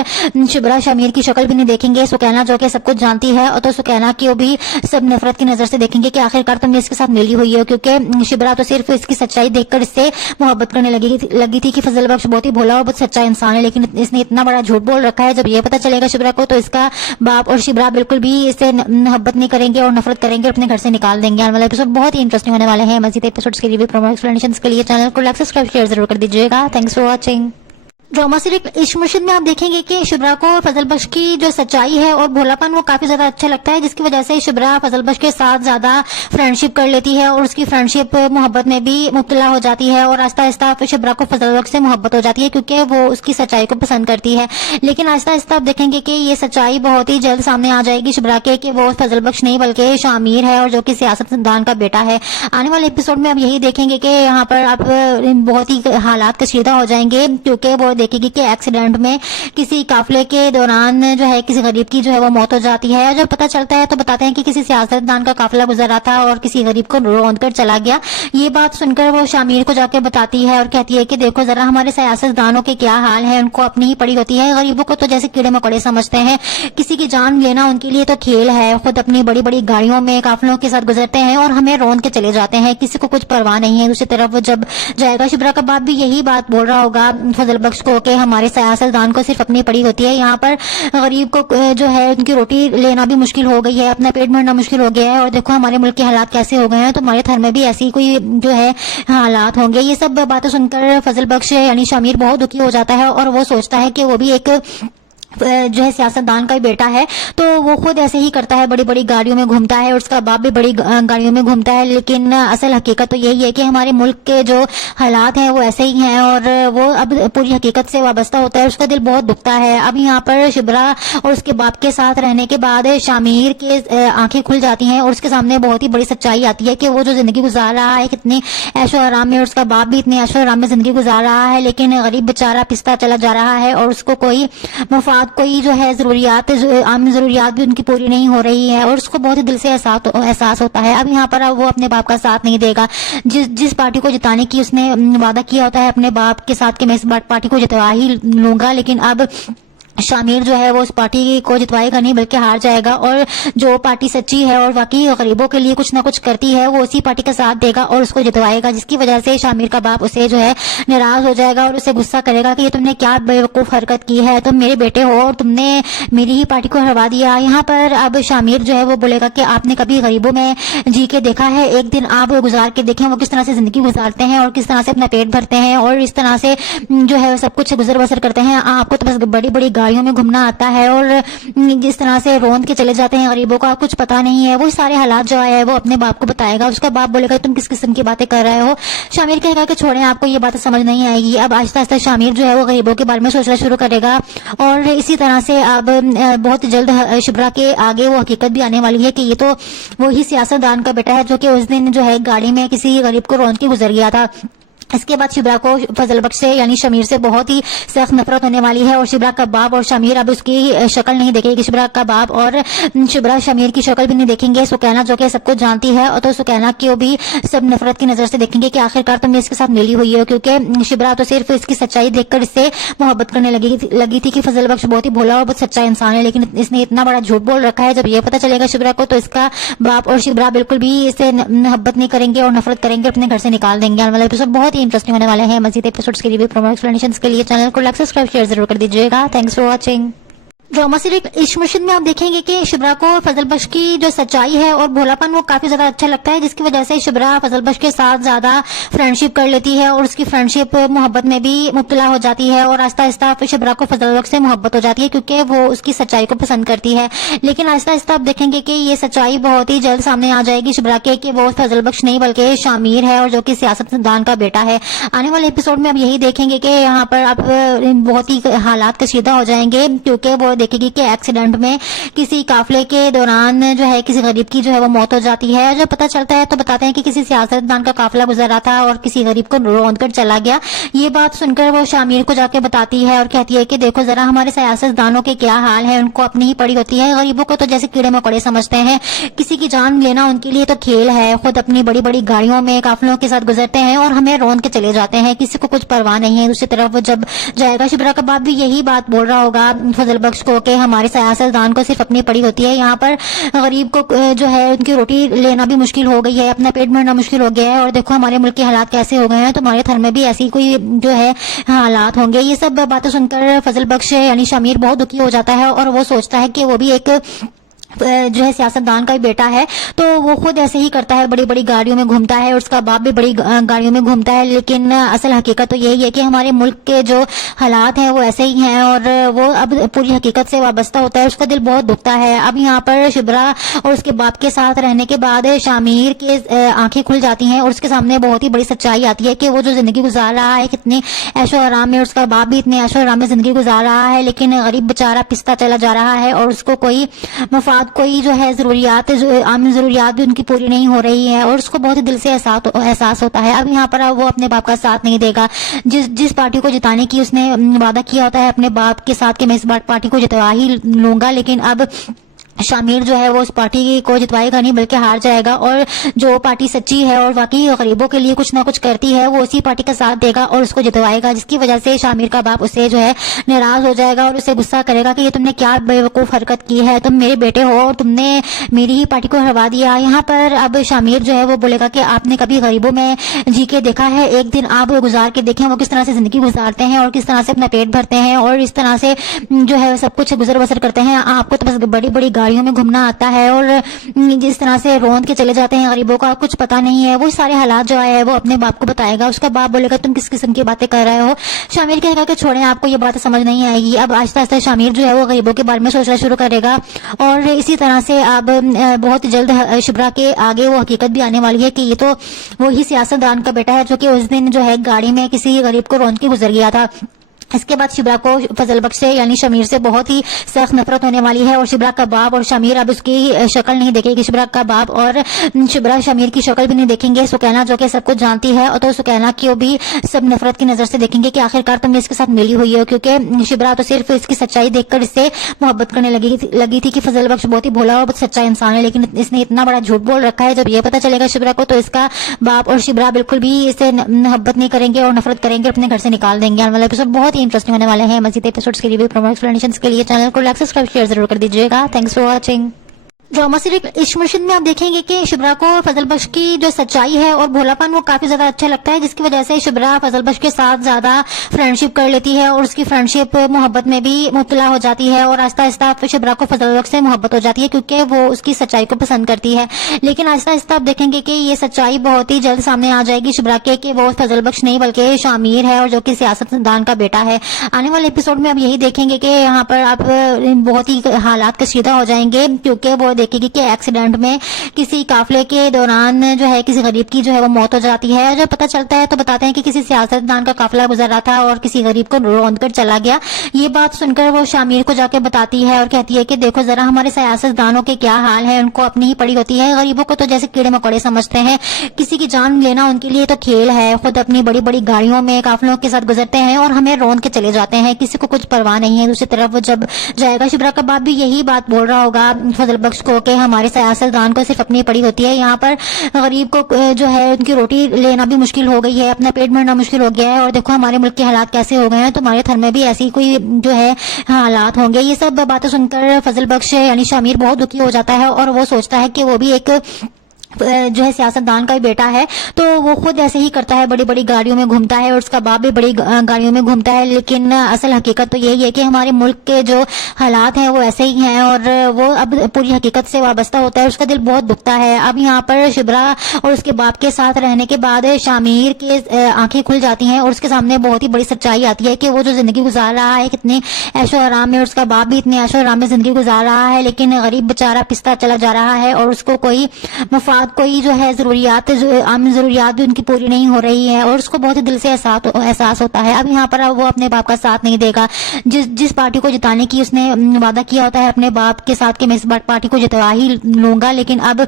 شبرا شامیر کی شکل بھی نہیں دیکھیں گے. سکینہ جو کہ سب کچھ جانتی ہے اور تو سکینہ کی بھی سب نفرت کی نظر سے دیکھیں گے کہ آخرکار تم نے اس کے ساتھ ملی ہوئی ہو, کیونکہ شبرا تو صرف اس کی سچائی دیکھ کر اس سے محبت کرنے لگی تھی کہ فضل بخش بہت ہی بھولا اور بہت سچا انسان ہے, لیکن اس نے اتنا بڑا جھوٹ بول رکھا ہے. جب یہ پتا چلے گا شبرا کو تو اس کا باپ اور شبرا بالکل بھی اس سے محبت نہیں کریں گے اور نفرت کریں گے, اپنے گھر سے نکال دیں گے. آنے والا ایپیسوڈ بہت ہی انٹرسٹنگ ہونے والے ہیں. مزید ایپیسوڈز کے لیے بھی پرومو ایکسپلینیشنز کے لیے چینل کو لائک سبسکرائب شیئر ضرور کر دیجیے گا. Thanks for watching. Drama series Ishq Murshid میں آپ دیکھیں گے کہ شبرا کو فضل بخش کی جو سچائی ہے اور بھولاپن وہ کافی زیادہ اچھا لگتا ہے, جس کی وجہ سے شبرا فضل بخش کے ساتھ زیادہ فرینڈ شپ کر لیتی ہے اور اس کی فرینڈ شپ محبت میں بھی مبتلا ہو جاتی ہے اور آہستہ آہستہ شبرا کو فضل بخش سے محبت ہو جاتی ہے کیونکہ وہ اس کی سچائی کو پسند کرتی ہے. لیکن آہستہ آہستہ آپ دیکھیں گے کہ یہ سچائی بہت ہی جلد سامنے آ جائے گی شبرا کے کہ وہ فضل بخش نہیں بلکہ شامیر ہے اور جو کہ سیاستدان کا بیٹا ہے. آنے والے ایپیسوڈ میں آپ یہی دیکھیں گے کہ یہاں پر آپ بہت ہی حالات کشیدہ ہو جائیں گے کیونکہ وہ دیکھے گی کہ ایکسیڈنٹ میں کسی قافلے کے دوران جو ہے کسی غریب کی جو ہے وہ موت ہو جاتی ہے. جب پتہ چلتا ہے تو بتاتے ہیں کہ کسی سیاستدان کا قافلہ گزر رہا تھا اور کسی غریب کو روند کر چلا گیا. یہ بات سن کر وہ شامیر کو جا کے بتاتی ہے اور کہتی ہے کہ دیکھو ذرا ہمارے سیاستدانوں کے کیا حال ہے, ان کو اپنی ہی پڑی ہوتی ہے, غریبوں کو تو جیسے کیڑے مکوڑے سمجھتے ہیں, کسی کی جان لینا ان کے لیے تو کھیل ہے, خود اپنی بڑی بڑی گاڑیوں میں قافلوں کے ساتھ گزرتے ہیں اور ہمیں روند کے چلے جاتے ہیں, کسی کو کچھ پرواہ نہیں ہے. دوسری طرف وہ جب جائے گا شبرا کا باپ بھی یہی بات بول رہا ہوگا فضل بخش کو کہ ہمارے سیاستدان کو صرف اپنی پڑی ہوتی ہے, یہاں پر غریب کو جو ہے ان کی روٹی لینا بھی مشکل ہو گئی ہے, اپنا پیٹ بھرنا مشکل ہو گیا ہے, اور دیکھو ہمارے ملک کے حالات کیسے ہو گئے ہیں, تمہارے گھر میں بھی ایسی کوئی جو ہے حالات ہوں گے. یہ سب باتیں سن کر فضل بخش یعنی شامیر بہت دکھی ہو جاتا ہے اور وہ سوچتا ہے کہ وہ بھی ایک جو ہے سیاستدان کا ہی بیٹا ہے, تو وہ خود ایسے ہی کرتا ہے, بڑی بڑی گاڑیوں میں گھومتا ہے اور اس کا باپ بھی بڑی گاڑیوں میں گھومتا ہے. لیکن اصل حقیقت تو یہی ہے کہ ہمارے ملک کے جو حالات ہیں وہ ایسے ہی ہیں اور وہ اب پوری حقیقت سے وابستہ ہوتا ہے, اس کا دل بہت دکھتا ہے. اب یہاں پر شبرا اور اس کے باپ کے ساتھ رہنے کے بعد شامیر کے آنکھیں کھل جاتی ہیں اور اس کے سامنے بہت ہی بڑی سچائی آتی ہے کہ وہ جو زندگی گزار رہا ہے کتنے عیش و آرام میں, اور اس کا باپ بھی اتنے عیش و آرام میں زندگی گزار رہا ہے, لیکن غریب بیچارہ پستا چلا جا رہا ہے اور اس کو کوئی مفاد, مفاد کوئی جو ہے ضروریات عام ضروریات بھی ان کی پوری نہیں ہو رہی ہے اور اس کو بہت ہی دل سے احساس ہوتا ہے. اب یہاں پر وہ اپنے باپ کا ساتھ نہیں دے گا. جس پارٹی کو جتانے کی اس نے وعدہ کیا ہوتا ہے اپنے باپ کے ساتھ کہ میں اس پارٹی کو جتوا ہی لوں گا, لیکن اب شامیر جو ہے وہ اس پارٹی کو جتوائے گا نہیں بلکہ ہار جائے گا, اور جو پارٹی سچی ہے اور واقعی غریبوں کے لیے کچھ نہ کچھ کرتی ہے وہ اسی پارٹی کا ساتھ دے گا اور اس کو جتوائے گا, جس کی وجہ سے شامیر کا باپ اسے جو ہے ناراض ہو جائے گا اور اسے غصہ کرے گا کہ یہ تم نے کیا بیوقوف حرکت کی ہے, تم میرے بیٹے ہو اور تم نے میری ہی پارٹی کو ہروا دیا. یہاں پر اب شامیر جو ہے وہ بولے گا کہ آپ نے کبھی غریبوں میں جی کے دیکھا ہے, ایک دن آپ گزار کے دیکھیں وہ کس طرح سے زندگی گزارتے ہیں اور کس طرح سے اپنا پیٹ بھرتے ہیں اور اس طرح سے جو ہے سب کچھ گزر بسر کرتے ہیں. آپ کو تو بس بڑی بڑی گاڑیوں میں گھومنا آتا ہے اور جس طرح سے روند کے چلے جاتے ہیں غریبوں کا کچھ پتا نہیں ہے. وہ سارے حالات جو ہے وہ اپنے باپ کو بتائے گا. اس کا باپ بولے گا تم کس قسم کی باتیں کر رہے ہو. شامیر کہے گا کہ چھوڑیں, آپ کو یہ باتیں سمجھ نہیں آئے گی. اب آہستہ آہستہ شامیر جو ہے وہ غریبوں کے بارے میں سوچنا شروع کرے گا اور اسی طرح سے اب بہت جلد شبرا کے آگے وہ حقیقت بھی آنے والی ہے کہ یہ تو وہی سیاستدان کا بیٹا ہے جو کہ اس دن جو ہے گاڑی میں کسی غریب کو روند کے گزر گیا تھا. اس کے بعد شبرا کو فضل بخش سے یعنی شمیر سے بہت ہی سخت نفرت ہونے والی ہے اور شبرا کا باپ اور شمیر اب اس کی شکل نہیں دیکھے گی. شبرا کا باپ اور شبرا شمیر کی شکل بھی نہیں دیکھیں گے. سکینہ جو کہ سب کو جانتی ہے اور تو سکینہ کو بھی سب نفرت کی نظر سے دیکھیں گے کہ آخرکار تم نے اس کے ساتھ ملی ہوئی ہو, کیونکہ شبرا تو صرف اس کی سچائی دیکھ کر اس سے محبت کرنے لگی تھی کہ فضل بخش بہت ہی بھولا اور بہت سچا انسان ہے, لیکن اس نے اتنا بڑا جھوٹ بول رکھا ہے. جب یہ پتہ چلے گا شبرا کو تو اس کا باپ اور شبرا بالکل بھی اس سے محبت نہیں کریں گے اور نفرت کریں گے, اپنے گھر سے نکال دیں گے. آنے والا ایپیسوڈ بہت ہی انٹرسٹنگ ہونے والے ہیں. مزید ایپیسوڈز کے لیے پرومو ایکسپلینیشنز کے لیے چینل کو لائک سبسکرائب شیئر ضرور کر دیجیے گا. Thanks for watching. Drama series Ishq Murshid میں آپ دیکھیں گے کہ شبرا کو فضل بخش کی جو سچائی ہے اور بھولاپن وہ کافی زیادہ اچھا لگتا ہے, جس کی وجہ سے شبرا فضل بخش کے ساتھ زیادہ فرینڈ شپ کر لیتی ہے اور اس کی فرینڈ شپ محبت میں بھی مبتلا ہو جاتی ہے اور آہستہ آہستہ شبرا کو فضل بخش سے محبت ہو جاتی ہے کیونکہ وہ اس کی سچائی کو پسند کرتی ہے. لیکن آہستہ آہستہ آپ دیکھیں گے کہ یہ سچائی بہت ہی جلد سامنے آ جائے گی شبرا کے کہ وہ فضل بخش نہیں بلکہ شامیر ہے اور جو کہ سیاستدان کا بیٹا ہے. آنے والے ایپیسوڈ میں اب یہی دیکھیں گے کہ یہاں پر اب بہت ہی حالات کشیدہ ہو جائیں گے کیونکہ وہ دیکھے گی کہ ایکسیڈنٹ میں کسی قافلے کے دوران جو ہے کسی غریب کی جو ہے وہ موت ہو جاتی ہے. جب پتہ چلتا ہے تو بتاتے ہیں کہ کسی سیاستدان کا قافلہ گزر رہا تھا اور کسی غریب کو روند کر چلا گیا. یہ بات سن کر وہ شامیر کو جا کے بتاتی ہے اور کہتی ہے کہ دیکھو ذرا ہمارے سیاستدانوں کے کیا حال ہے, ان کو اپنی ہی پڑی ہوتی ہے, غریبوں کو تو جیسے کیڑے مکوڑے سمجھتے ہیں, کسی کی جان لینا ان کے لیے تو کھیل ہے, خود اپنی بڑی بڑی گاڑیوں میں قافلوں کے ساتھ گزرتے ہیں اور ہمیں روند کے چلے جاتے ہیں, کسی کو کچھ پرواہ نہیں ہے. دوسری طرف وہ جب جائے گا شبرا کا باپ بھی یہی بات بول رہا ہوگا فضل بخش کو کہ ہمارے سیاستدان کو صرف اپنی پڑی ہوتی ہے, یہاں پر غریب کو جو ہے ان کی روٹی لینا بھی مشکل ہو گئی ہے, اپنا پیٹ بھرنا مشکل ہو گیا ہے, اور دیکھو ہمارے ملک کے حالات کیسے ہو گئے ہیں, تمہارے گھر میں بھی ایسی کوئی جو ہے حالات ہوں گے. یہ سب باتیں سن کر فضل بخش یعنی شامیر بہت دکھی ہو جاتا ہے اور وہ سوچتا ہے کہ وہ بھی ایک جو ہے سیاستدان کا ہی بیٹا ہے تو وہ خود ایسے ہی کرتا ہے, بڑی بڑی گاڑیوں میں گھومتا ہے اور اس کا باپ بھی بڑی گاڑیوں میں گھومتا ہے. لیکن اصل حقیقت تو یہی ہے کہ ہمارے ملک کے جو حالات ہیں وہ ایسے ہی ہیں اور وہ اب پوری حقیقت سے وابستہ ہوتا ہے, اس کا دل بہت دکھتا ہے. اب یہاں پر شبرا اور اس کے باپ کے ساتھ رہنے کے بعد شامیر کی آنکھیں کھل جاتی ہیں اور اس کے سامنے بہت ہی بڑی سچائی آتی ہے کہ وہ جو زندگی گزار رہا ہے کتنے عیش و آرام میں, اس کا باپ بھی اتنے عیش و آرام میں زندگی گزار رہا ہے, لیکن غریب بیچارہ پستا چلا جا رہا ہے اور اس کو کوئی مفاد کوئی جو ہے ضروریات عام ضروریات بھی ان کی پوری نہیں ہو رہی ہے اور اس کو بہت دل سے احساس ہوتا ہے. اب یہاں پر وہ اپنے باپ کا ساتھ نہیں دے گا. جس پارٹی کو جتانے کی اس نے وعدہ کیا ہوتا ہے اپنے باپ کے ساتھ کہ میں اس پارٹی کو جتوا ہی لوں گا, لیکن اب شامیر جو ہے وہ اس پارٹی کو جتوائے گا نہیں بلکہ ہار جائے گا, اور جو پارٹی سچی ہے اور واقعی غریبوں کے لیے کچھ نہ کچھ کرتی ہے وہ اسی پارٹی کا ساتھ دے گا اور اس کو جتوائے گا, جس کی وجہ سے شامیر کا باپ اسے جو ہے ناراض ہو جائے گا اور اسے غصہ کرے گا کہ یہ تم نے کیا بیوقوف حرکت کی ہے, تم میرے بیٹے ہو اور تم نے میری ہی پارٹی کو ہروا دیا. یہاں پر اب شامیر جو ہے وہ بولے گا کہ آپ نے کبھی غریبوں میں جی کے دیکھا ہے, ایک دن آپ گزار کے دیکھیں وہ کس طرح سے زندگی گزارتے ہیں اور کس طرح سے اپنا پیٹ بھرتے ہیں اور اس طرح سے جو ہے سب کچھ گزر بسر کرتے ہیں. آپ کو تو بس بڑی بڑی گاڑیوں میں گھومنا آتا ہے اور جس طرح سے روند کے چلے جاتے ہیں غریبوں کا کچھ پتا نہیں ہے. وہ سارے حالات جو ہے وہ اپنے باپ کو بتائے گا. اس کا باپ بولے گا تم کس قسم کی باتیں کر رہے ہو. شامیر کہے گا کہ چھوڑیں, آپ کو یہ باتیں سمجھ نہیں آئے گی. اب آہستہ آہستہ شامیر جو ہے وہ غریبوں کے بارے میں سوچنا شروع کرے گا اور اسی طرح سے اب بہت جلد شبرا کے آگے وہ حقیقت بھی آنے والی ہے کہ یہ تو وہی سیاستدان کا بیٹا ہے جو کہ اس دن جو ہے گاڑی میں کسی غریب کو روند کے گزر گیا تھا. اس کے بعد شبرا کو فضل بخش سے یعنی شمیر سے بہت ہی سخت نفرت ہونے والی ہے اور شبرا کا باپ اور شمیر اب اس کی شکل نہیں دیکھے گی. شبرا کا باپ اور شبرا شمیر کی شکل بھی نہیں دیکھیں گے. سکینہ جو کہ سب کچھ جانتی ہے اور تو سکینہ کی بھی سب نفرت کی نظر سے دیکھیں گے کہ آخرکار تم نے اس کے ساتھ ملی ہوئی ہو, کیونکہ شبرا تو صرف اس کی سچائی دیکھ کر اس سے محبت کرنے لگی تھی کہ فضل بخش بہت ہی بھولا اور بہت سچا انسان ہے, لیکن اس نے اتنا بڑا جھوٹ بول رکھا ہے. جب یہ پتا چلے گا شبرا کو تو اس کا باپ اور شبرا بالکل بھی اس سے محبت نہیں کریں گے اور نفرت کریں گے, اپنے گھر سے نکال دیں گے. آنے والے ایپیسوڈ بہت ہی انٹرسٹنگ ہونے والے ہیں. مزید ایپیسوڈز کے لیے پرومو ایکسپلینیشنز کے لیے چینل کو لائک سبسکرائب شیئر ضرور کر دیجیے گا. Thanks for watching. Drama series Ishq Murshid میں آپ دیکھیں گے کہ شبرا کو فضل بخش کی جو سچائی ہے اور بھولا پن وہ کافی زیادہ اچھا لگتا ہے, جس کی وجہ سے شبرا فضل بخش کے ساتھ زیادہ فرینڈشپ کر لیتی ہے اور اس کی فرینڈشپ محبت میں بھی مبتلا ہو جاتی ہے اور آہستہ آہستہ شبرا کو فضل بخش سے محبت ہو جاتی ہے کیونکہ وہ اس کی سچائی کو پسند کرتی ہے. لیکن آہستہ آہستہ آپ دیکھیں گے کہ یہ سچائی بہت ہی جلد سامنے آ جائے گی شبرا کے کہ وہ فضل بخش نہیں بلکہ شامیر ہے اور جو کہ سیاستدان کا بیٹا ہے. آنے والے ایپیسوڈ میں آپ یہی دیکھیں گے کہ یہاں پر آپ بہت ہی حالات کشیدہ ہو جائیں گے, کیونکہ وہ دیکھے گی کہ ایکسیڈنٹ میں کسی قافلے کے دوران جو ہے کسی غریب کی جو ہے وہ موت ہو جاتی ہے. جب پتہ چلتا ہے تو بتاتے ہیں کہ کسی سیاستدان کا قافلہ گزر رہا تھا اور کسی غریب کو روند کر چلا گیا. یہ بات سن کر وہ شامیر کو جا کے بتاتی ہے اور کہتی ہے کہ دیکھو ذرا ہمارے سیاستدانوں کے کیا حال ہے, ان کو اپنی ہی پڑی ہوتی ہے, غریبوں کو تو جیسے کیڑے مکوڑے سمجھتے ہیں, کسی کی جان لینا ان کے لیے تو کھیل ہے, خود اپنی بڑی بڑی گاڑیوں میں قافلوں کے ساتھ گزرتے ہیں اور ہمیں روند کے چلے جاتے ہیں, کسی کو کچھ پرواہ نہیں ہے. دوسری طرف وہ جب جائے گا شبرا کا باپ بھی یہی بات بول رہا ہوگا فضل بخش کو کہ ہمارے سیاستدان کو صرف اپنی پڑی ہوتی ہے, یہاں پر غریب کو جو ہے ان کی روٹی لینا بھی مشکل ہو گئی ہے, اپنا پیٹ بھرنا مشکل ہو گیا ہے, اور دیکھو ہمارے ملک کے حالات کیسے ہو گئے ہیں, تمہارے گھر میں بھی ایسی کوئی جو ہے حالات ہوں گے. یہ سب باتیں سن کر فضل بخش یعنی شامیر بہت دکھی ہو جاتا ہے اور وہ سوچتا ہے کہ وہ بھی ایک جو ہے سیاستدان کا ہی بیٹا ہے, تو وہ خود ایسے ہی کرتا ہے, بڑی بڑی گاڑیوں میں گھومتا ہے اور اس کا باپ بھی بڑی گاڑیوں میں گھومتا ہے. لیکن اصل حقیقت تو یہی ہے کہ ہمارے ملک کے جو حالات ہیں وہ ایسے ہی ہیں اور وہ اب پوری حقیقت سے وابستہ ہوتا ہے, اس کا دل بہت دکھتا ہے. اب یہاں پر شبرا اور اس کے باپ کے ساتھ رہنے کے بعد شامیر کی آنکھیں کھل جاتی ہیں اور اس کے سامنے بہت ہی بڑی سچائی آتی ہے کہ وہ جو زندگی گزار رہا ہے کتنے عیش و آرام میں, اور اس کا باپ بھی اتنے عیش و آرام میں زندگی گزار رہا ہے, لیکن غریب بیچارہ پستا چلا جا رہا ہے اور اس کو کوئی مفاد کوئی جو ہے ضروریات عام ضروریات بھی ان کی پوری نہیں ہو رہی ہے اور اس کو بہت ہی دل سے احساس ہوتا ہے. اب یہاں پر وہ اپنے باپ کا ساتھ نہیں دے گا, جس پارٹی کو جتانے کی اس نے وعدہ کیا ہوتا ہے اپنے باپ کے ساتھ کہ میں اس پارٹی کو جتوا ہی لوں گا, لیکن اب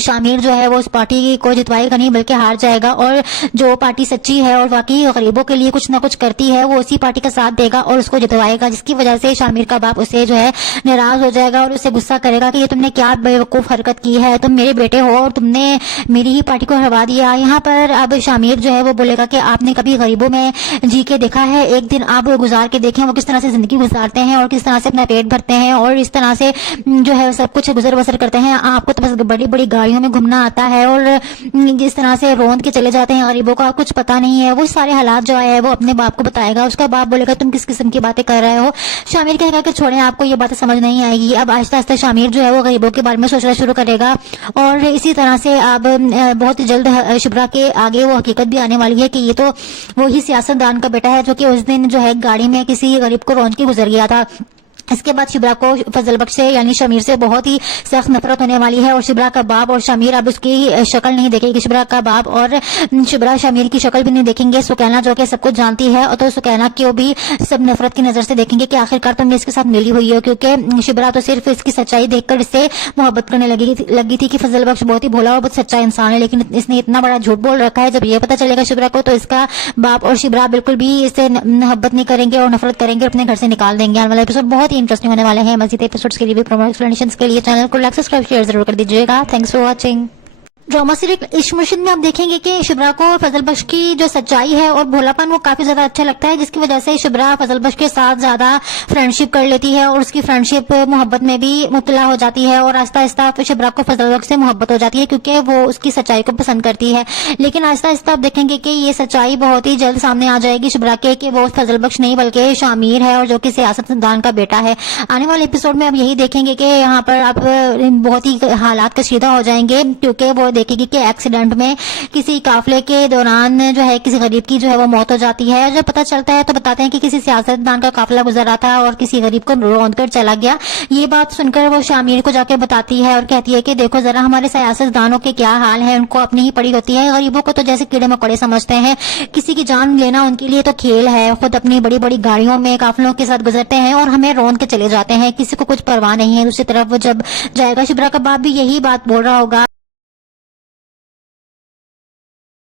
شامیر جو ہے وہ اس پارٹی کو جتوائے گا نہیں بلکہ ہار جائے گا, اور جو پارٹی سچی ہے اور واقعی غریبوں کے لیے کچھ نہ کچھ کرتی ہے وہ اسی پارٹی کا ساتھ دے گا اور اس کو جتوائے گا, جس کی وجہ سے شامیر کا باپ اسے جو ہے ناراض ہو جائے گا اور اسے غصہ کرے گا کہ یہ تم نے کیا بیوقوف حرکت کی ہے, تم میرے بیٹے ہو اور تم نے میری ہی پارٹی کو ہروا دیا. یہاں پر اب شامیر جو ہے وہ بولے گا کہ آپ نے کبھی غریبوں میں جی کے دیکھا ہے, ایک دن آپ گزار کے دیکھیں وہ کس طرح سے زندگی گزارتے ہیں اور کس طرح سے اپنا پیٹ بھرتے ہیں اور اس طرح سے جو ہے سب کچھ گزر بسر کرتے ہیں. آپ کو تو بس بڑی بڑی گاڑیوں میں گھومنا آتا ہے اور جس طرح سے روند کے چلے جاتے ہیں غریبوں کا کچھ پتا نہیں ہے. وہ سارے حالات جو ہے وہ اپنے باپ کو بتائے گا. اس کا باپ بولے گا تم کس قسم کی باتیں کر رہے ہو. شامیر کہے گا کہ چھوڑیں, آپ کو یہ باتیں سمجھ نہیں آئے گی. اب آہستہ آہستہ شامیر جو ہے وہ غریبوں کے بارے میں سوچنا شروع کرے گا اور اسی طرح سے اب بہت جلد شبرا کے آگے وہ حقیقت بھی آنے والی ہے کہ یہ تو وہی سیاستدان کا بیٹا ہے جو کہ اس دن جو ہے گاڑی میں کسی غریب کو روند کے گزر گیا تھا. اس کے بعد شبرا کو فضل بخش سے یعنی شمیر سے بہت ہی سخت نفرت ہونے والی ہے اور شبرا کا باپ اور شمیر اب اس کی شکل نہیں دیکھے گی. شبرا کا باپ اور شبرا شمیر کی شکل بھی نہیں دیکھیں گے. سکینہ جو کہ سب کچھ جانتی ہے اور تو سکینہ کو بھی سب نفرت کی نظر سے دیکھیں گے کہ آخرکار تم نے اس کے ساتھ ملی ہوئی ہو, کیونکہ شبرا تو صرف اس کی سچائی دیکھ کر اس سے محبت کرنے لگی تھی کہ فضل بخش بہت ہی بھولا اور بہت سچا انسان ہے, لیکن اس نے اتنا بڑا جھوٹ بول رکھا ہے. جب یہ پتا چلے گا شبرا کو تو اس کا باپ اور شبرا بالکل بھی اس سے محبت نہیں کریں گے اور نفرت کریں گے, اپنے گھر سے نکال دیں گے. آنے والا ایپیسوڈ بہت ہی انٹرسٹنگ ہونے والے ہیں. مزید ایپیسوڈز کے لیے پرومو ایکسپلینیشنز کے لیے چینل کو لائک سبسکرائب شیئر ضرور کر دیجیے گا. Thanks for watching. Drama series Ishq Murshid میں آپ دیکھیں گے کہ شبرا کو فضل بخش کی جو سچائی ہے اور بھولا پن وہ کافی زیادہ اچھا لگتا ہے, جس کی وجہ سے شبرا فضل بخش کے ساتھ زیادہ فرینڈشپ کر لیتی ہے اور اس کی فرینڈشپ محبت میں بھی مبتلا ہو جاتی ہے اور آہستہ آہستہ شبرا کو فضل بخش سے محبت ہو جاتی ہے کیونکہ وہ اس کی سچائی کو پسند کرتی ہے. لیکن آہستہ آہستہ آپ دیکھیں گے کہ یہ سچائی بہت ہی جلد سامنے آ جائے گی شبرا کے کہ وہ فضل بخش نہیں بلکہ شامیر ہے اور جو کہ سیاستدان کا بیٹا ہے. آنے والے ایپیسوڈ میں آپ یہی دیکھیں گے کہ یہاں پر آپ بہت ہی حالات کشیدہ ہو جائیں گے, کیونکہ وہ دیکھے گی کہ ایکسیڈنٹ میں کسی قافلے کے دوران جو ہے کسی غریب کی جو ہے وہ موت ہو جاتی ہے. جب پتہ چلتا ہے تو بتاتے ہیں کہ کسی سیاستدان کا قافلہ گزر رہا تھا اور کسی غریب کو روند کر چلا گیا. یہ بات سن کر وہ شامیر کو جا کے بتاتی ہے اور کہتی ہے کہ دیکھو ذرا ہمارے سیاستدانوں کے کیا حال ہے, ان کو اپنی ہی پڑی ہوتی ہے, غریبوں کو تو جیسے کیڑے مکوڑے سمجھتے ہیں, کسی کی جان لینا ان کے لیے تو کھیل ہے, خود اپنی بڑی بڑی گاڑیوں میں قافلوں کے ساتھ گزرتے ہیں اور ہمیں روند کے چلے جاتے ہیں, کسی کو کچھ پرواہ نہیں ہے. دوسری طرف وہ جب جائے گا شبرا کا باپ بھی یہی بات بول رہا ہوگا.